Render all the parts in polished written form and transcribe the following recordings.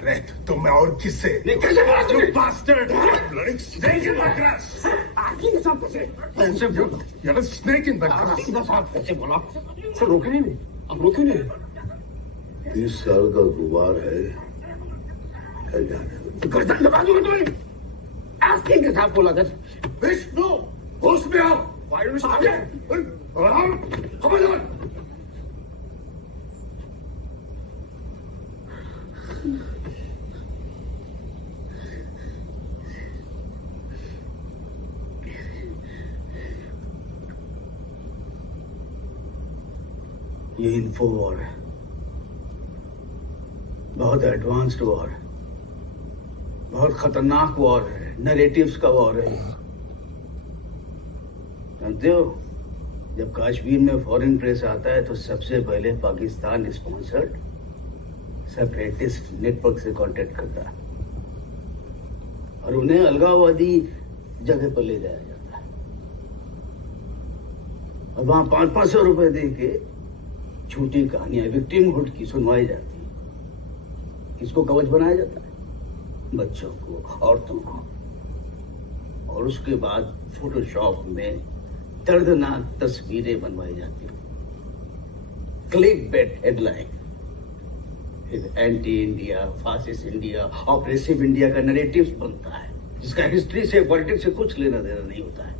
अरे तो मैं और किससे? कैसे बोला तू? Bastard! Snake in the grass! आखिरी के साथ कैसे? ऐसे बोल, you're a snake in the grass. आखिरी के साथ कैसे बोला? सर रोके नहीं, आप रोके नहीं। 30 साल का गुबार है, क्या जाने। गर्दन दबा दूंगा तुम्हें। आखिरी के साथ बोला कर। विष्णु, होश में आओ। आगे। खबरदार। ये इन्फो वॉर है, बहुत एडवांस्ड वॉर है, बहुत खतरनाक वॉर है, नैरेटिव्स का वॉर है। जानते हो, जब कश्मीर में फॉरेन प्रेस आता है तो सबसे पहले पाकिस्तान स्पॉन्सर्ड सेपरेटिस्ट नेटवर्क से कांटेक्ट करता है और उन्हें अलगाववादी जगह पर ले जाया जाता है और वहां 500-500 रुपए दे के झूठी कहानियां विक्टिमहुड की सुनवाई जाती है। किसको कवच बनाया जाता है? बच्चों को, औरतों को। और उसके बाद फोटोशॉप में दर्दनाक तस्वीरें बनवाई जाती हैं। Click bait headline, anti India, fascist India, oppressive India का नैरेटिव बनता है जिसका हिस्ट्री से, पॉलिटिक्स से कुछ लेना देना नहीं होता है।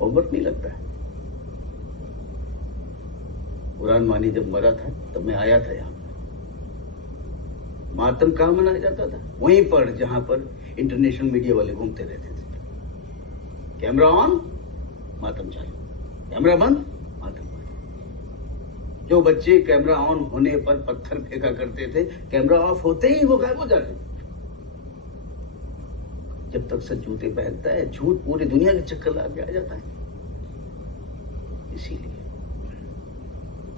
होमवर्क नहीं लगता है। कुरान मानी जब मरा था तब मैं आया था यहाँ। मातम कहाँ मनाया जाता था? वहीं पर जहां पर इंटरनेशनल मीडिया वाले घूमते रहते थे। कैमरा ऑन, मातम चालू, कैमरा बंद, मातम बंद। जो बच्चे कैमरा ऑन होने पर पत्थर फेंका करते थे, कैमरा ऑफ होते ही वो गायब हो जाते थे। जब तक सच जूते पहनता है, झूठ पूरी दुनिया के चक्कर लगा के आ जाता है।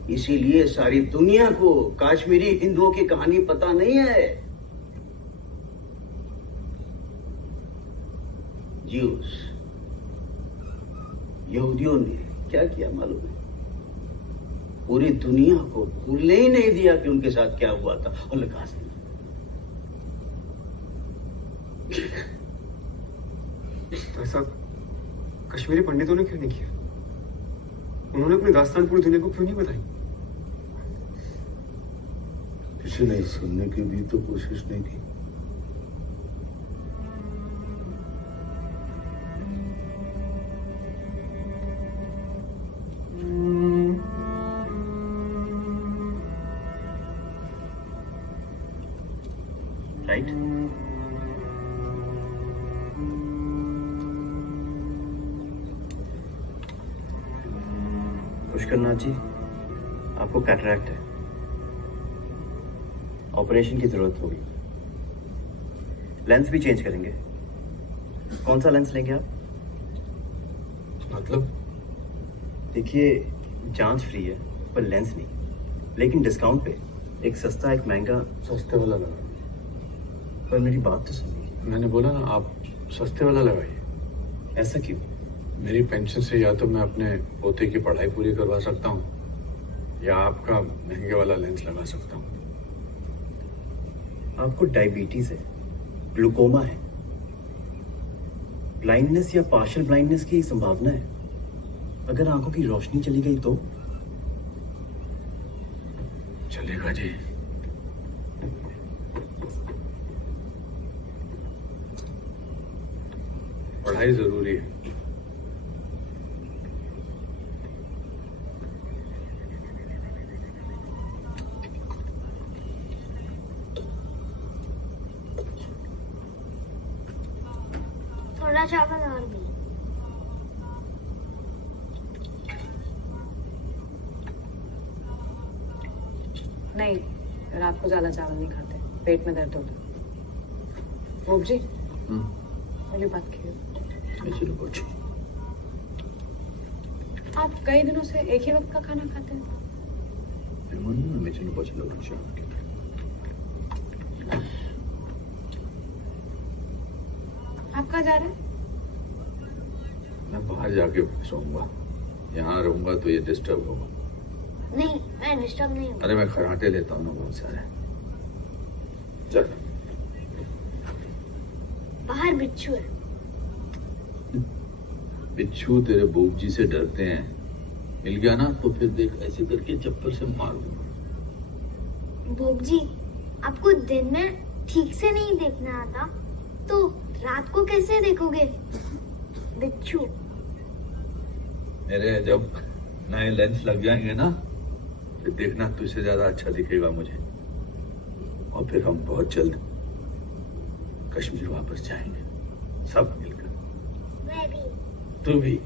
इसीलिए सारी दुनिया को कश्मीरी हिंदुओं की कहानी पता नहीं है। ज्यूस, यहूदियों ने क्या किया मालूम है? पूरी दुनिया को भूलने ही नहीं दिया कि उनके साथ क्या हुआ था होलोकॉस्ट में। तो ऐसा कश्मीरी पंडितों ने क्यों नहीं किया? उन्होंने अपनी दास्तान पूरी दुनिया को क्यों नहीं बताई? किसी ने सुनने की भी तो कोशिश नहीं की। राइट? पुष्करनाथ जी, आपको कैटरैक्ट है, ऑपरेशन की जरूरत होगी। लेंस भी चेंज करेंगे। कौन सा लेंस लेंगे आप? मतलब? देखिए, जांच फ्री है पर लेंस नहीं, लेकिन डिस्काउंट पे एक सस्ता एक महंगा। सस्ते वाला लगा। पर मेरी बात तो सुनिए। मैंने बोला ना, आप सस्ते वाला लगाइए। ऐसा क्यों? मेरी पेंशन से या तो मैं अपने पोते की पढ़ाई पूरी करवा सकता हूँ या आपका महंगे वाला लेंस लगा सकता हूँ। आपको डायबिटीज है, ग्लूकोमा है, ब्लाइंडनेस या पार्शियल ब्लाइंडनेस की संभावना है। अगर आंखों की रोशनी चली गई तो? चलेगा जी। पढ़ाई जरूरी है। थोड़ा चावल और भी। नहीं, रात को ज्यादा चावल नहीं खाते, पेट में दर्द होता। रूप जी, वाली बात की। आप कई दिनों से एक ही वक्त का खाना खाते हैं? आप कहाँ जा रहे हैं? मैं बाहर जाके सोऊंगा, यहाँ रहूंगा तो ये डिस्टर्ब होगा। नहीं, मैं डिस्टर्ब नहीं हूँ। अरे मैं खराटे लेता हूँ ना बहुत सारे। चल। बाहर बिच्छू है। बिच्छू तेरे बोप जी से डरते हैं। मिल गया ना तो फिर देख ऐसे करके चप्पल से मार दूंगा। भोग जी, आपको दिन में ठीक से नहीं देखना आता तो रात को कैसे देखोगे बिच्छू? मेरे जब नए लेंस लग जाएंगे ना फिर देखना तुझसे ज्यादा अच्छा दिखेगा मुझे। और फिर हम बहुत जल्द कश्मीर वापस जाएंगे सब मिलकर। मैं भी। तू भी।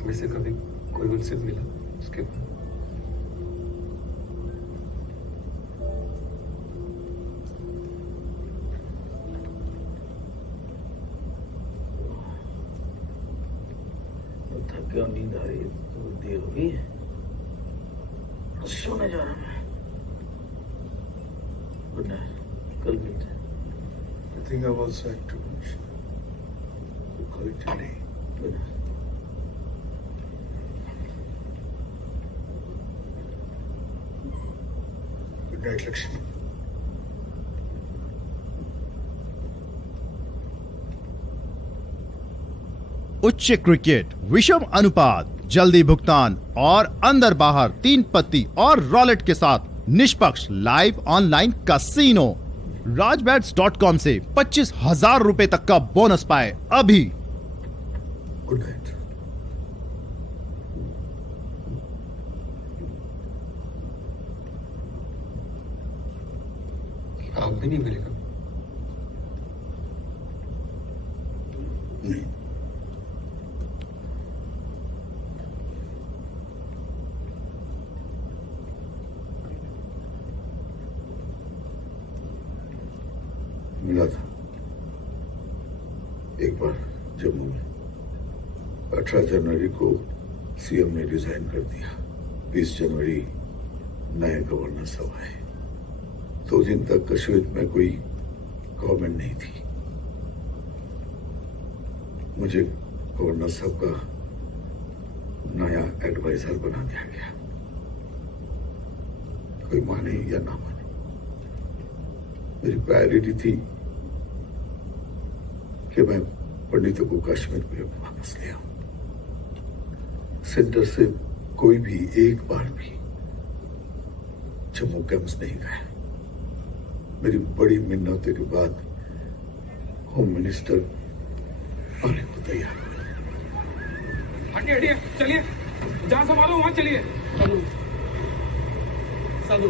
में से कभी कोई उनसे मिला उसके बाद? थक गया, नींद आ रही है, तो देर हो गई है, सोने जा रहा हूँ। गुड नाइट, कल मिलते हैं। I think I've also had too much. We'll call it a day. Good night. Good night, Lakshmi. उच्च क्रिकेट, विषम अनुपात, जल्दी भुगतान और अंदर बाहर 3 पत्ती और रॉलेट के साथ निष्पक्ष लाइव ऑनलाइन कैसीनो। rajbets.com से 25,000 रुपए तक का बोनस पाए अभी। Good night. आप भी नहीं मिलेगा? नहीं। मिला था एक बार जम्मू में 18 जनवरी को सीएम ने रिजाइन कर दिया। 20 जनवरी नए गवर्नर सब आए। 2 दिन तक कश्मीर में कोई गवर्नमेंट नहीं थी। मुझे गवर्नर साहब का नया एडवाइजर बना दिया गया। कोई माने या ना माने, मेरी प्रायोरिटी थी कि मैं पंडितों को कश्मीर में वापस ले आऊं। सेंटर से कोई भी एक बार भी जम्मू कैंप्स नहीं गया। मेरी बड़ी मिन्नतों के बाद होम मिनिस्टर आने को तैयार हुए। हटिए हटिए, चलिए, जहां संभालो वहां चलिए। साधु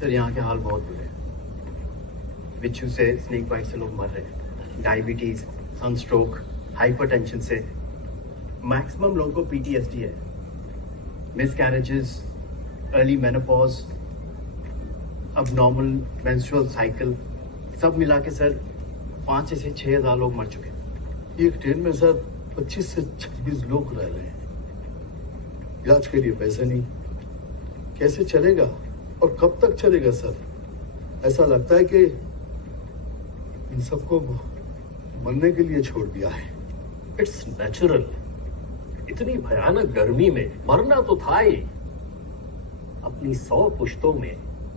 सर, यहाँ के हाल बहुत बुरे हैं। बिच्छू से, स्नेक बाइट से लोग मर रहे हैं। डायबिटीज, सनस्ट्रोक, हाइपरटेंशन से मैक्सिमम लोगों को पीटीएसडी है। Miscarriages, early menopause, abnormal menstrual cycle, सब मिला के सर 5 से 6 हजार लोग मर चुके हैं। एक ट्रेन में सर 25 से 26 लोग रह रहे हैं। इलाज के लिए पैसा नहीं, कैसे चलेगा और कब तक चलेगा सर? ऐसा लगता है कि इन सबको मरने के लिए छोड़ दिया है। It's natural. इतनी भयानक गर्मी में मरना तो था ही। अपनी 100 पुश्तों में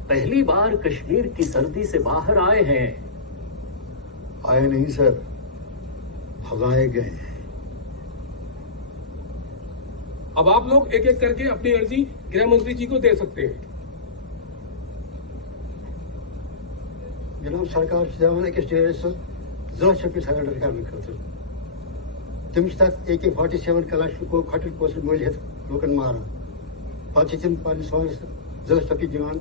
पहली बार कश्मीर की सर्दी से बाहर आए हैं। आए नहीं सर, भगाए गए हैं। अब आप लोग एक एक करके अपनी अर्जी गृह मंत्री जी को दे सकते हैं। जनाब सरकार अकिस डेस जॉब सरेंडर करने खतर तमिस तक AK-47 कलाशको खटल पोस्ट मोल लूकन मारान पे तम पस जिलस तक दिवान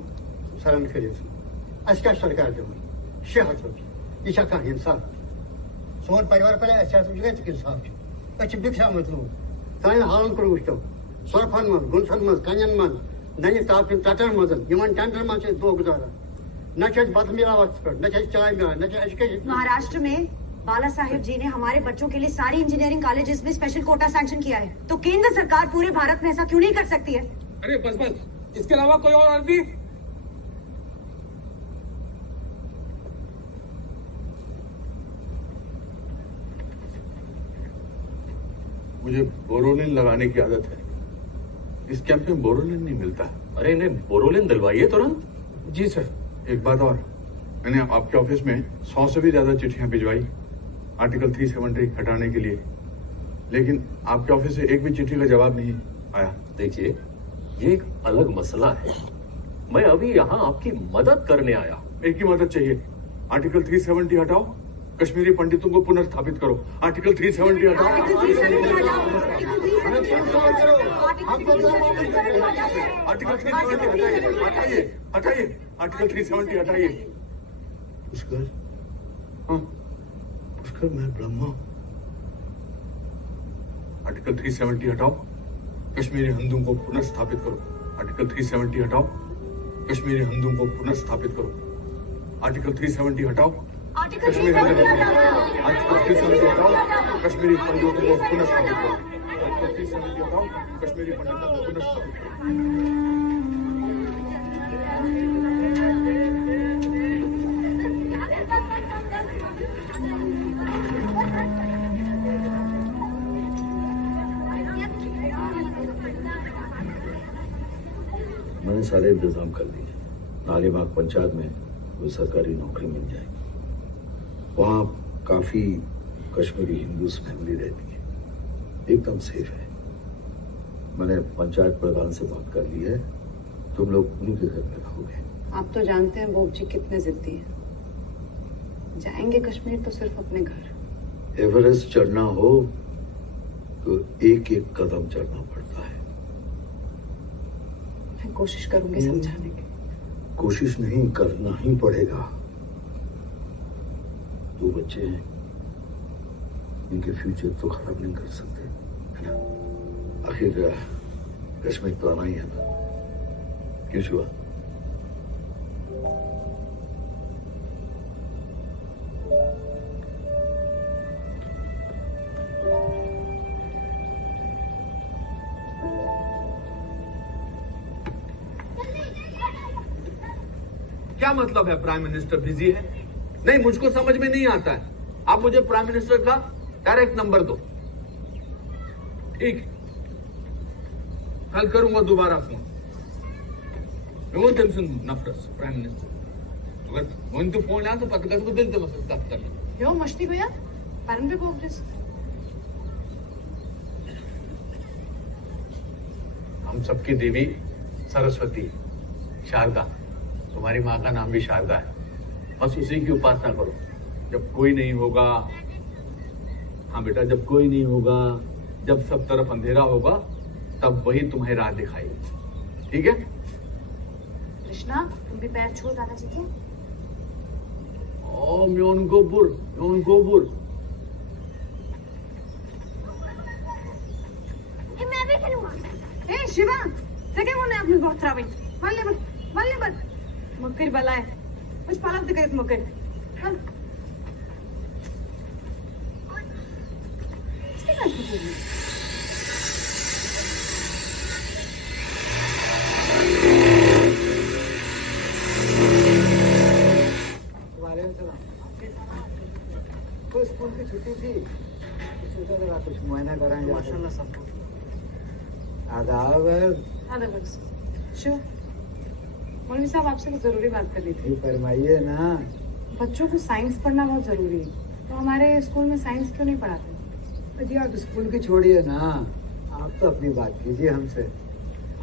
सरेंडर कर क्या सरकार दिवान 600 रुपये। यह कह इंसाफ? सोन परिवार पे इंसाफ बिखरामत लोग सान हालन को वो सोरफन मज गुनसन मज कन मज नन ताप टटन मज टेंटन मज दो गुजारान न बत मिला वक्त पर, न चाय मिला, न एजुकेशन। महाराष्ट्र में बाला साहेब जी ने हमारे बच्चों के लिए सारी इंजीनियरिंग कॉलेजेस में स्पेशल कोटा सैंक्शन किया है, तो केंद्र सरकार पूरे भारत में ऐसा क्यों नहीं कर सकती है? अरे बस बस, इसके अलावा कोई और अर्जी? मुझे बोरोलिन लगाने की आदत है। इस कैंप में बोरोलिन नहीं मिलता। अरे इन्हें बोरोलिन दिलवाइए तुरंत। जी सर। एक बात और, मैंने आपके ऑफिस में 100 से भी ज्यादा चिट्ठियां भिजवाई आर्टिकल 370 हटाने के लिए, लेकिन आपके ऑफिस से एक भी चिट्ठी का जवाब नहीं आया। देखिए, ये एक अलग मसला है। मैं अभी यहाँ आपकी मदद करने आया। एक ही मदद चाहिए, आर्टिकल 370 हटाओ, कश्मीरी पंडितों को पुनर्स्थापित करो। आर्टिकल 370 हटाओ। आर्टिकल 370 हटाइए, हटाइए, आर्टिकल 370 हटाइए। पुष्कर, हाँ पुष्कर, मैं ब्रह्मा। आर्टिकल 370 हटाओ, कश्मीरी हिंदुओं को पुनर्स्थापित करो। आर्टिकल 370 हटाओ, कश्मीरी हिंदुओं को पुनर्स्थापित करो। आर्टिकल 370 हटाओ, कश्मीरी आर्टिकल 370 हटाओ, कश्मीरी पंडितों को पुनर्स्थापित करो। आर्टिकल 370 हटाओ, कश्मीरी पंडितों को पुनर्स्थापित करो। मैंने सारे इंतजाम कर लिए। नालीबाग पंचायत में कोई सरकारी नौकरी मिल जाएगी। वहाँ काफी कश्मीरी हिंदूस फैमिली रहती है, एकदम सेफ है। मैंने पंचायत प्रधान से बात कर ली है, तुम लोग उन्हीं के घर में रहोगे। आप तो जानते हैं बोब जी कितने जिद्दी हैं। जाएंगे कश्मीर तो सिर्फ अपने घर। एवरेस्ट चढ़ना हो तो एक एक कदम चढ़ना पड़ता है। मैं कोशिश करूंगी समझाने की। कोशिश नहीं, करना ही पड़ेगा। 2 बच्चे हैं, इनके फ्यूचर तो खराब नहीं कर सकते, है ना? आखिर कश्मीर तो आना ही है ना, क्यों हुआ? क्या मतलब है प्राइम मिनिस्टर बिजी है? नहीं, मुझको समझ में नहीं आता है। आप मुझे प्राइम मिनिस्टर का डायरेक्ट नंबर दो। ठीक, कल करूंगा दोबारा फोन। नफरत प्राइम मिनिस्टर अगर फोन तो फोन आ तो पता कर तो दिल बात कर ले। यो मस्ती भैया पैरन पे प्रोग्रेस। हम सबकी देवी सरस्वती शारदा, तुम्हारी माँ का नाम भी शारदा है, बस उसी की उपासना करो। जब कोई नहीं होगा, हाँ बेटा, जब कोई नहीं होगा, जब सब तरफ अंधेरा होगा, तब वही तुम्हें राह दिखाएगी। ठीक है? कृष्णा, तुम भी पैर छू दादाजी के। ओ म्योन गोपुर, म्योन गोपुर। मैं भी खेलूंगा। ए शिवा, सके वो ने अपनी बहुत खराबी। मारले मत। मक्कर बलाय। कुछ पालक दिखाए मक्कर। चल। इसके क्या कुछ तो स्कूल की छुट्टी थी, सोचा जरा कुछ मुआयना कराएंगे। माशाल्लाह सब आदाब। शिव, मौलवी साहब आपसे कुछ जरूरी बात करनी थी। फरमाइए ना। बच्चों को साइंस पढ़ना बहुत जरूरी है, तो हमारे स्कूल में साइंस क्यों नहीं पढ़ाते? जी आप स्कूल की छोड़िए ना, आप तो अपनी बात कीजिए हमसे।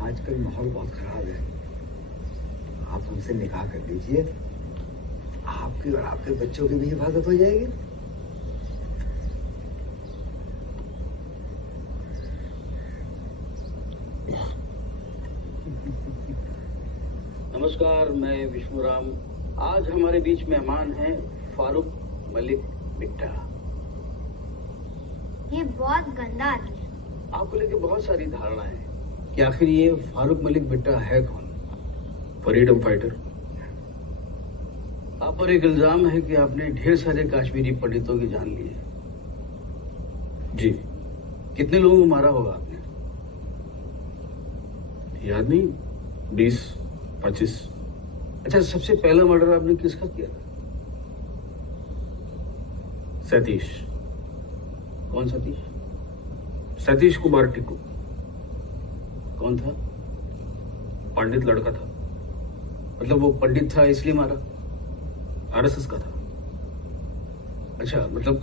आजकल माहौल बहुत खराब है, आप हमसे निकाह कर लीजिए, आपकी और आपके बच्चों की भी हिफाजत हो जाएगी। नमस्कार, मैं विष्णुराम। आज हमारे बीच मेहमान हैं फारूक मलिक बिट्टा। ये बहुत गंदा आदमी है। आपको लेके बहुत सारी धारणाएं हैं कि आखिर ये फारूक मलिक बिट्टा है कौन? Freedom fighter. आप पर एक इल्जाम है कि आपने ढेर सारे कश्मीरी पंडितों की जान ली है। जी। कितने लोगों को मारा होगा आपने? याद नहीं, 20-25। अच्छा, सबसे पहला मर्डर आपने किसका किया था? सतीश। कौन सतीश? सतीश कुमार टिक्कू। कौन था? पंडित लड़का था। मतलब वो पंडित था इसलिए मारा? आरएसएस का था। अच्छा, मतलब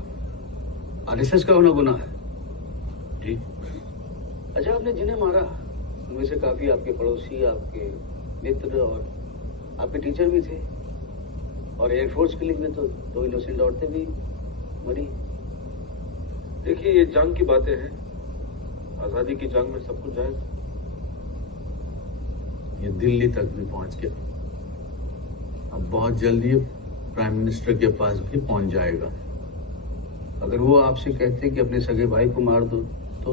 आरएसएस का होना गुनाह है? जी। अच्छा, आपने जिन्हें मारा उनमें से काफी आपके पड़ोसी, आपके मित्र और आपके टीचर भी थे, और एयरफोर्स किलिंग में तो 2 इनोसेंट औरतें भी मरी। देखिए, ये जंग की बातें हैं, आजादी की जंग में सब कुछ जायज। ये दिल्ली तक भी पहुंच गया, अब बहुत जल्दी प्राइम मिनिस्टर के पास भी पहुंच जाएगा। अगर वो आपसे कहते कि अपने सगे भाई को मार दो तो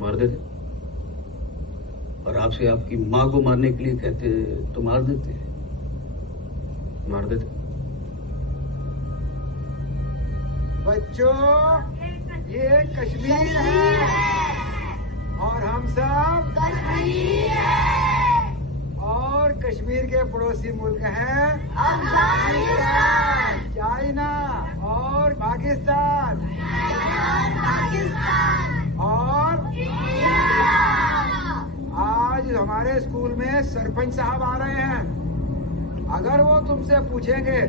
मार देते, और आपसे आपकी माँ को मारने के लिए कहते तो मार देते? मार देते। बच्चों, ये कश्मीर है और हम सब कश्मीरी है। और कश्मीर के पड़ोसी मुल्क हैं अफगानिस्तान, चाइना और पाकिस्तान और इंडिया। आज हमारे स्कूल में सरपंच साहब आ रहे हैं। अगर वो तुमसे पूछेंगे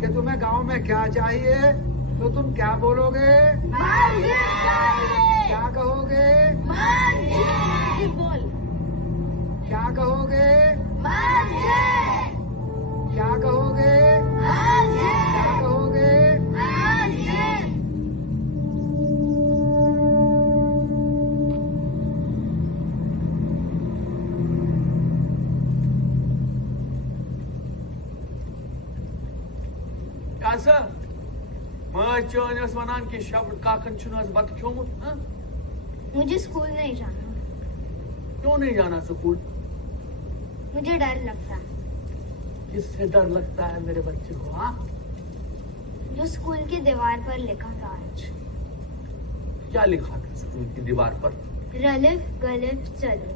कि तुम्हें गांव में क्या चाहिए तो तुम क्या बोलोगे? मस्जिद चाहिए। क्या कहोगे? मस्जिद। बोल। क्या कहोगे? मस्जिद। क्या कहोगे? मस्जिद। क्या कहोगे? मस्जिद। सर, मैं वनान की शब्द काकन चुनास बत क्यों? मुझे स्कूल नहीं जाना। क्यों नहीं जाना स्कूल? मुझे डर लगता है। किससे डर लगता है मेरे बच्चे को? हाँ, जो स्कूल की दीवार पर लिखा था आज। क्या लिखा था स्कूल की दीवार पर? रलिफ गलिफ चलो।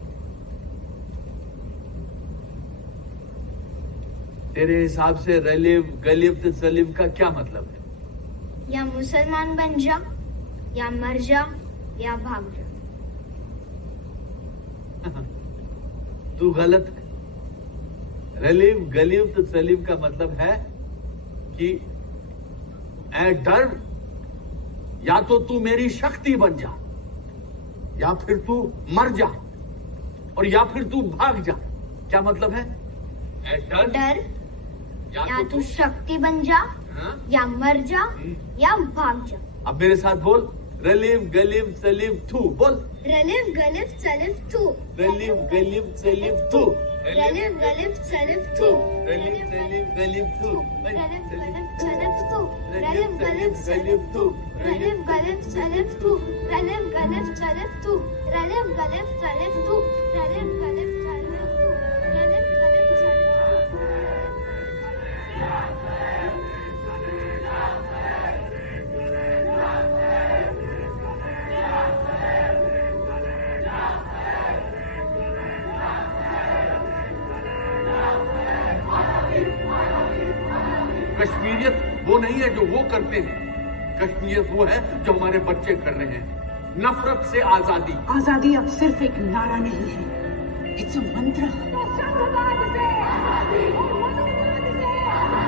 तेरे हिसाब से रलीव गलीब सलीम का क्या मतलब है? या मुसलमान बन जा, या मर जा, या भाग जा। तू गलत है। रलीव गलीब सलीम का मतलब है कि ऐ डर, या तो तू मेरी शक्ति बन जा, या फिर तू मर जा, और या फिर तू भाग जा। क्या मतलब है? ऐ डर, या तू शक्ति बन जा, या मर जा, या भाग जा। अब मेरे साथ बोल, रलीव गलीब सलीम थू। बोल, रलीव गलीब सलीम थू। रलीव गलीब सलीम थू। रलीव गलीब सलीम थू। रलीव गलीब थू। रलीव गलीब सलीम थू। रलीव गलीब सलीम थू। रलीव गलीब सलीम थू। रलीव गलीब सलीम थू। रलीव गलीब सलीम थू। रलीव गलीब सलीम थू। रलीव गलीब सलीम थू। कश्मीरियत वो नहीं है जो वो करते हैं, कश्मीरियत वो है जो हमारे बच्चे कर रहे हैं। नफरत से आजादी। आजादी अब सिर्फ एक नारा नहीं है, इट्स अ मंत्र।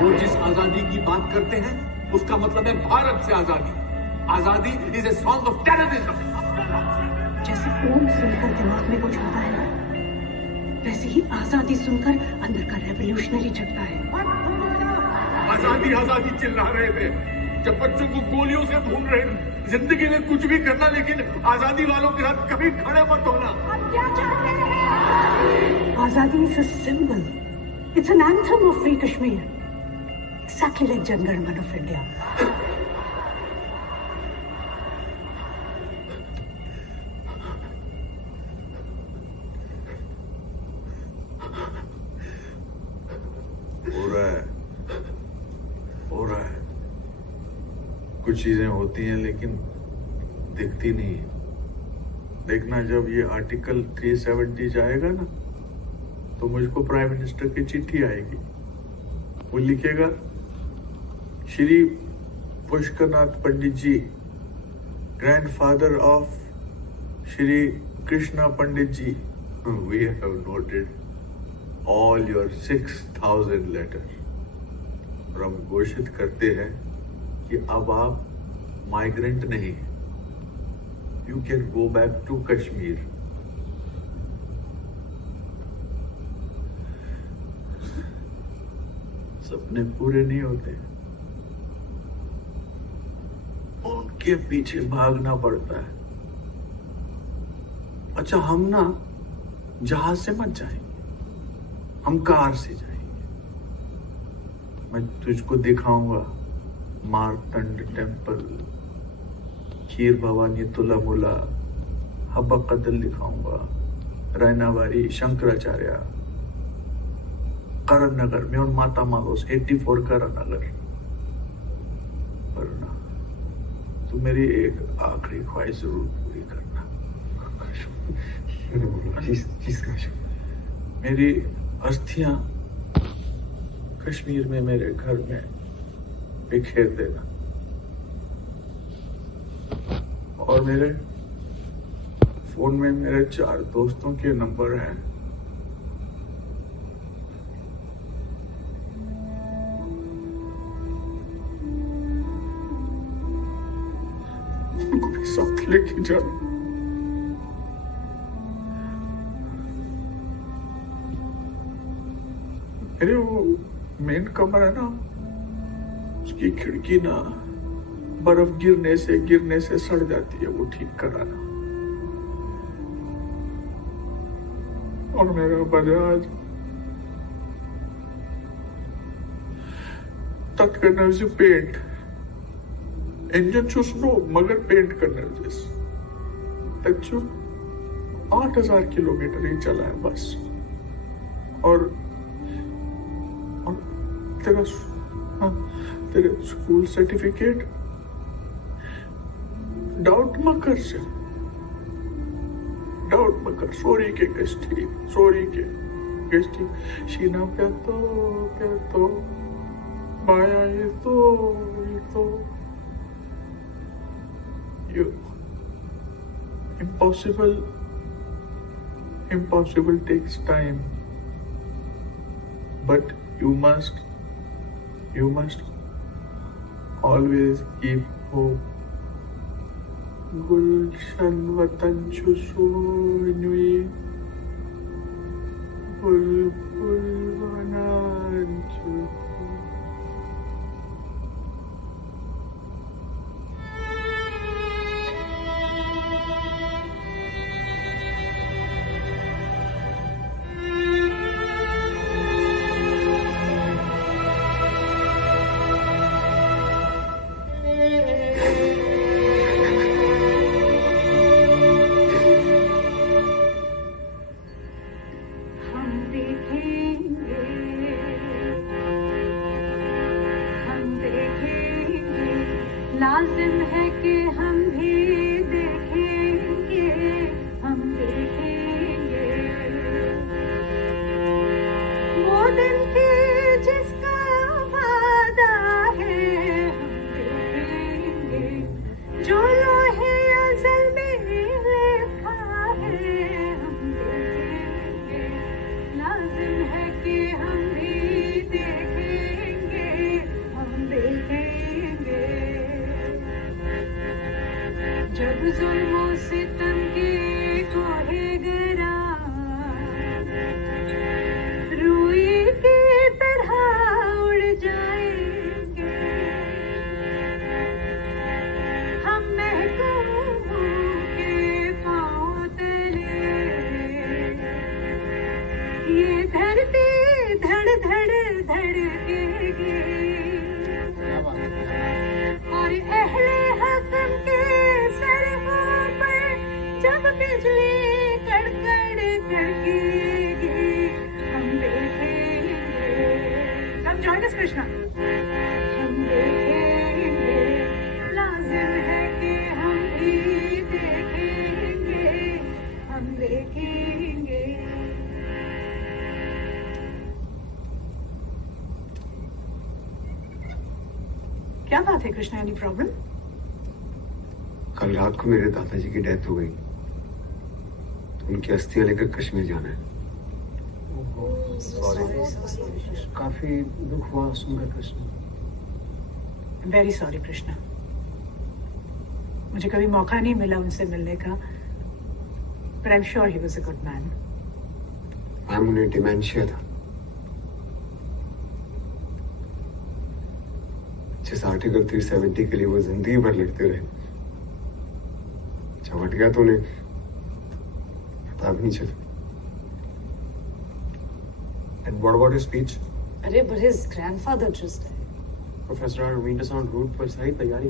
वो जिस आजादी की बात करते हैं उसका मतलब है भारत से आजादी। आजादी is a song of terrorism. जैसे ओम सुनकर दिमाग में कुछ होता है, वैसे ही आजादी सुनकर अंदर का रेवोल्यूशनरी जगता है। आजादी आजादी चिल्ला रहे थे जब बच्चों को गोलियों से भून रहे थे। जिंदगी में कुछ भी करना, लेकिन आजादी वालों के साथ कभी खड़े मत होना। Azadi is a symbol, it's an anthem of free Kashmir, exactly like Jana Gana Mana of India. हो रहा है। कुछ चीजें होती हैं लेकिन दिखती नहीं है। देखना, जब ये आर्टिकल 370 जाएगा ना, तो मुझको प्राइम मिनिस्टर की चिट्ठी आएगी। वो लिखेगा, Shri Pushkarnath Pandit ji, grandfather of Shri Krishna Pandit ji, we have noted all your 6,000 letters। और हम घोषित करते हैं कि अब आप माइग्रेंट नहीं, you can go back to Kashmir. सपने पूरे नहीं होते, उनके पीछे भागना पड़ता है। अच्छा, हम ना जहाज से मत जाएंगे, हम कार से जाएंगे। मैं तुझको दिखाऊंगा मारतंड टेम्पल, खीर भवानी तुलामुला, हब्बा कदल दिखाऊंगा, रैनावारी शंकराचार्य, करण नगर में, और माता मालोस 84 करण नगर। पर ना, तू मेरी एक आखिरी ख्वाहिश जरूर पूरी करना। मेरी अस्थियां कश्मीर में मेरे घर में बिखेर देना, और मेरे फोन में मेरे 4 दोस्तों के नंबर हैं। उनको भी साथ लेके जाना। मेरे वो मेन कमरा है ना, उसकी खिड़की ना बर्फ गिरने से सड़ जाती है, वो ठीक कराना। और मेरा बजाज तत् करना उसे पेंट, इंजन छो स्नो मगर पेंट करना जैसे तक 8,000 किलोमीटर ही चला है बस। और तेरे स्कूल सर्टिफिकेट डाउट मकर सोरी के कष्टी, सोरी के Cristina Piatto, Maya ito. You, impossible takes time, but you must always keep hope. Gulshan Vatan Chushuinui Bulbul Vanan Chushu. लाजिम है कि हम भी देखेंगे, हम देखेंगे वो दिन की जिसका वादा है, हम देखेंगे जो लोहे अज़ल में लिखा है, हम देखेंगे। लाजिम है कि हम भी देखेंगे, हम देखेंगे जब जुल्मों सितम के कोहे गरा रूई की तरह उड़ जाएंगे, हम महकूमों के पाँव तले ये धरती धड़ धड़ धड़केगी और अहले हक़म के जब बिजली कड़कड़ कड़केगी, हम देखेंगे। Come join us, Krishna. हम देखेंगे, लाजिम है कि हम भी देखेंगे, हम देखेंगे। क्या बात है कृष्णा, एनी प्रॉब्लम? कल रात को मेरे दादाजी की डेथ हो गई, तो उनकी अस्थियां लेकर कश्मीर जाना है। काफी दुख हुआ सुनकर कृष्णा। वेरी सॉरी कृष्णा, मुझे कभी मौका नहीं मिला उनसे मिलने का, but I'm sure he was a good man. Ma'am उन्हें डिमेंशिया था। जिस आर्टिकल 370 के लिए वो जिंदगी भर लड़ते रहे, जब हट गया तो उन्हें पता भी नहीं चला। And what about his speech? अरे but his grandfather just died. Professor, I don't mean to sound rude, पर सारी तैयारी